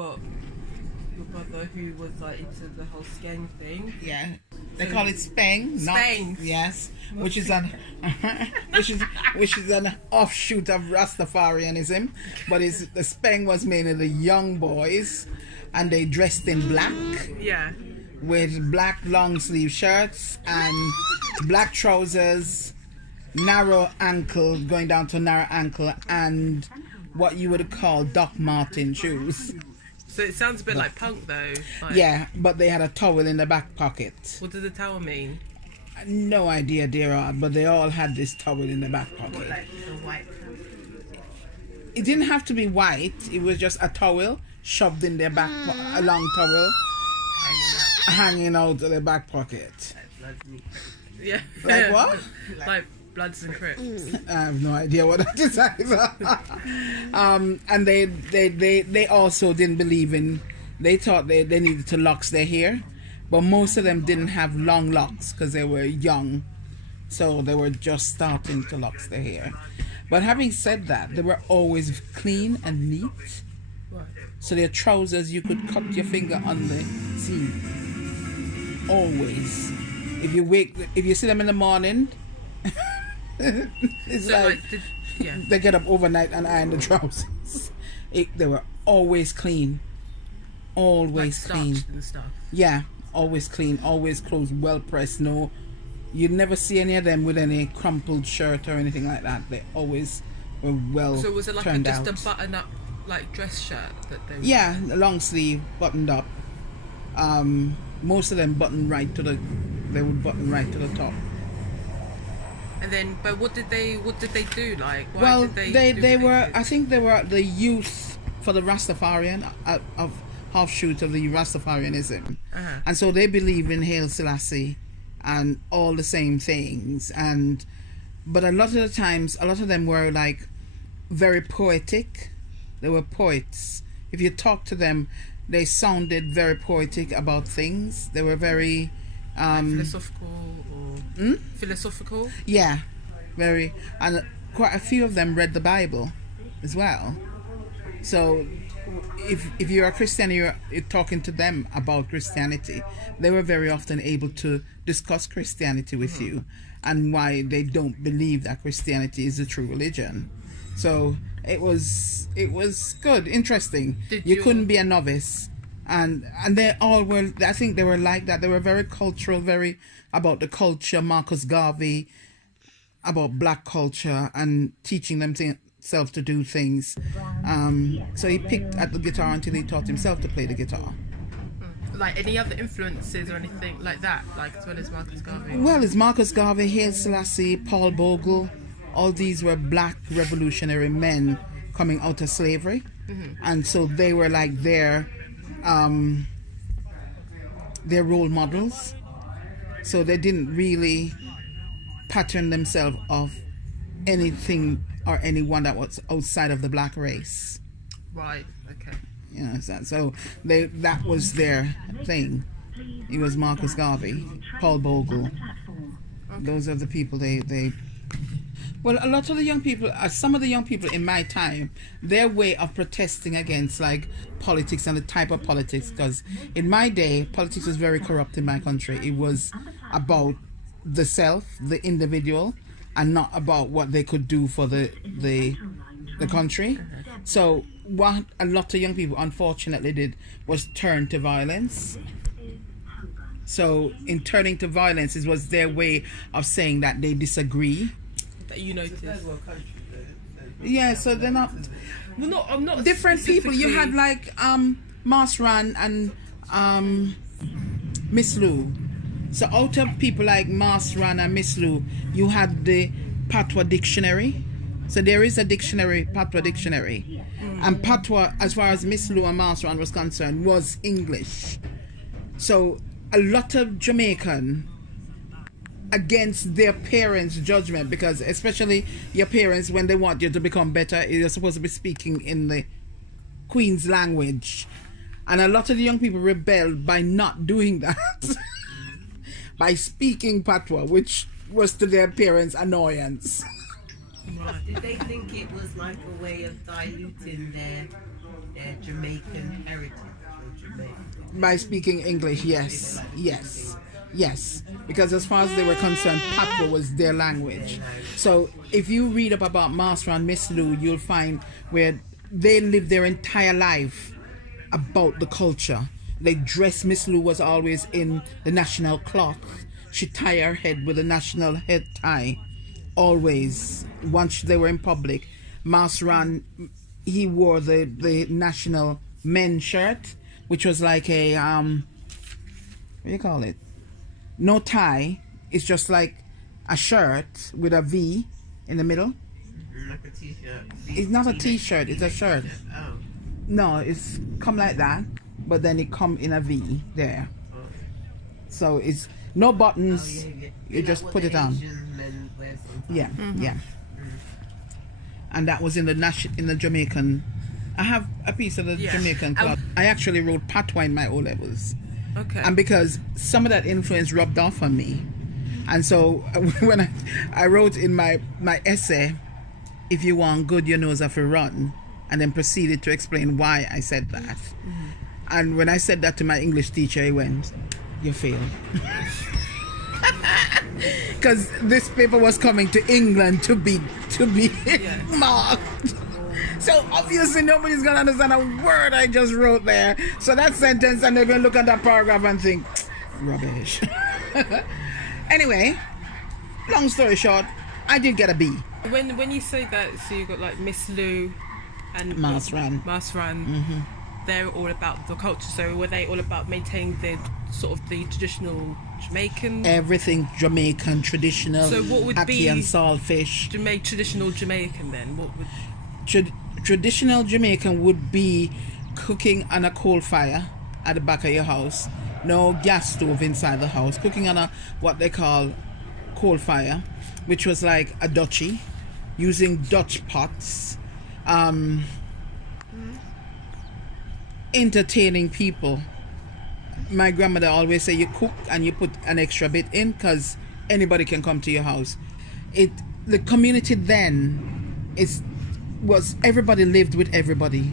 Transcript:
got your brother who was like into the whole skeng thing. Yeah, they call it speng. Speng. Yes, which is an which is an offshoot of Rastafarianism, but the speng was mainly the young boys, and they dressed in black. Yeah. With black long sleeve shirts and black trousers, narrow ankle going down to narrow ankle, and what you would call Doc Martin shoes. So it sounds a bit like punk though. Like, yeah, but they had a towel in the back pocket. What does the towel mean? No idea, dear Art, but they all had this towel in the back pocket. Like the white. It didn't have to be white. It was just a towel shoved in their back, a long towel hanging out of their back pocket. Yeah. Like what? Like Bloods and Crips. I have no idea what that is either. And they also didn't believe in. They thought they needed to locks their hair, but most of them didn't have long locks because they were young, so they were just starting to locks their hair. But having said that, they were always clean and neat. Right. So their trousers, you could cut your finger on the seam. Always. If you see them in the morning, it's So, like they get up overnight and iron the trousers. They were always clean. Always like clean. And stuff. Yeah, always clean. Always clothes well pressed. No, you'd never see any of them with any crumpled shirt or anything like that. They always were well So was it like turned just out. a button up like dress shirt that they were... Yeah, a long sleeve, buttoned up. Most of them they would button right to the top. And then, but what did they do? Like, why Well, did they were. did? I think they were the youth for the Rastafarian of offshoot of the Rastafarianism, and so they believe in Haile Selassie and all the same things. But a lot of the times, a lot of them were like very poetic. They were poets. If you talk to them, they sounded very poetic about things. They were very philosophical. Yeah, very, and quite a few of them read the Bible as well. So if you're a Christian, you're talking to them about Christianity, they were very often able to discuss Christianity with you and why they don't believe that Christianity is the true religion. So it was good, interesting. You couldn't be a novice. And they all were, I think they were like that. They were very cultural, very about the culture, Marcus Garvey, about black culture and teaching themselves to do things. So he picked at the guitar until he taught himself to play the guitar. Like any other influences or anything like that, like as well as Marcus Garvey? Well, it's Marcus Garvey, Haile Selassie, Paul Bogle. All these were black revolutionary men coming out of slavery. And so they were like their role models. So they didn't really pattern themselves of anything or anyone that was outside of the black race. Right, okay. You know, so that was their thing. It was Marcus Garvey, Paul Bogle. Okay. Those are the people they well, a lot of the young people, some of the young people in my time, their way of protesting against like politics and the type of politics, because in my day, politics was very corrupt in my country. It was about the self, the individual, and not about what they could do for the country. So what a lot of young people unfortunately did was turn to violence. So in turning to violence, it was their way of saying that they disagree. That you noticed. Yeah, so they're not. Well, I'm not different people. You had like Mas Ran and Miss Lou. So out of people like Mas Ran and Miss Lou, you had the Patois dictionary. So there is a dictionary, Patois dictionary, and Patois, as far as Miss Lou and Mas Ran was concerned, was English. So a lot of Jamaican, against their parents' judgment, because especially your parents, when they want you to become better, you're supposed to be speaking in the Queen's language. And a lot of the young people rebelled by not doing that. By speaking Patois, which was to their parents' annoyance. Did they think it was like a way of diluting their their Jamaican heritage or Jamaican. By speaking English, yes, because as far as they were concerned, Patois was their language. So if you read up about Master and Miss Lou, you'll find where they lived their entire life about the culture. They dressed. Miss Lou was always in the national cloth. She tied her head with a national head tie, always. Once they were in public, Master, he wore the national men's shirt, which was like a what do you call it? No tie. It's just like a shirt with a V in the middle. Like a t-shirt. It's not a t-shirt. It's a shirt. Oh. No, it's come like that, but then it come in a V there. So it's no buttons. You just put it on. Yeah, yeah. And that was in the Jamaican. I have a piece of the Jamaican cloth. I actually wrote Patois in my O levels. Okay. And because some of that influence rubbed off on me, and so when I wrote in my essay, if you want good, your nose have to run, and then proceeded to explain why I said that. And when I said that to my English teacher, he went, "You failed." Because this paper was coming to England to be marked. So obviously nobody's gonna understand a word I just wrote there. So that sentence, and they're gonna look at that paragraph and think, rubbish. Anyway, long story short, I did get a B. When you say that, so you got like Miss Lou and Masran. They're all about the culture. So were they all about maintaining the sort of the traditional Jamaican? Everything Jamaican, traditional. So what would ackee be and saltfish? Traditional Jamaican then? What would? Traditional Jamaican would be cooking on a coal fire at the back of your house. No gas stove inside the house. Cooking on a what they call coal fire, which was like a duchy, using Dutch pots. Entertaining people. My grandmother always say you cook and you put an extra bit in because anybody can come to your house. The community then was everybody lived with everybody.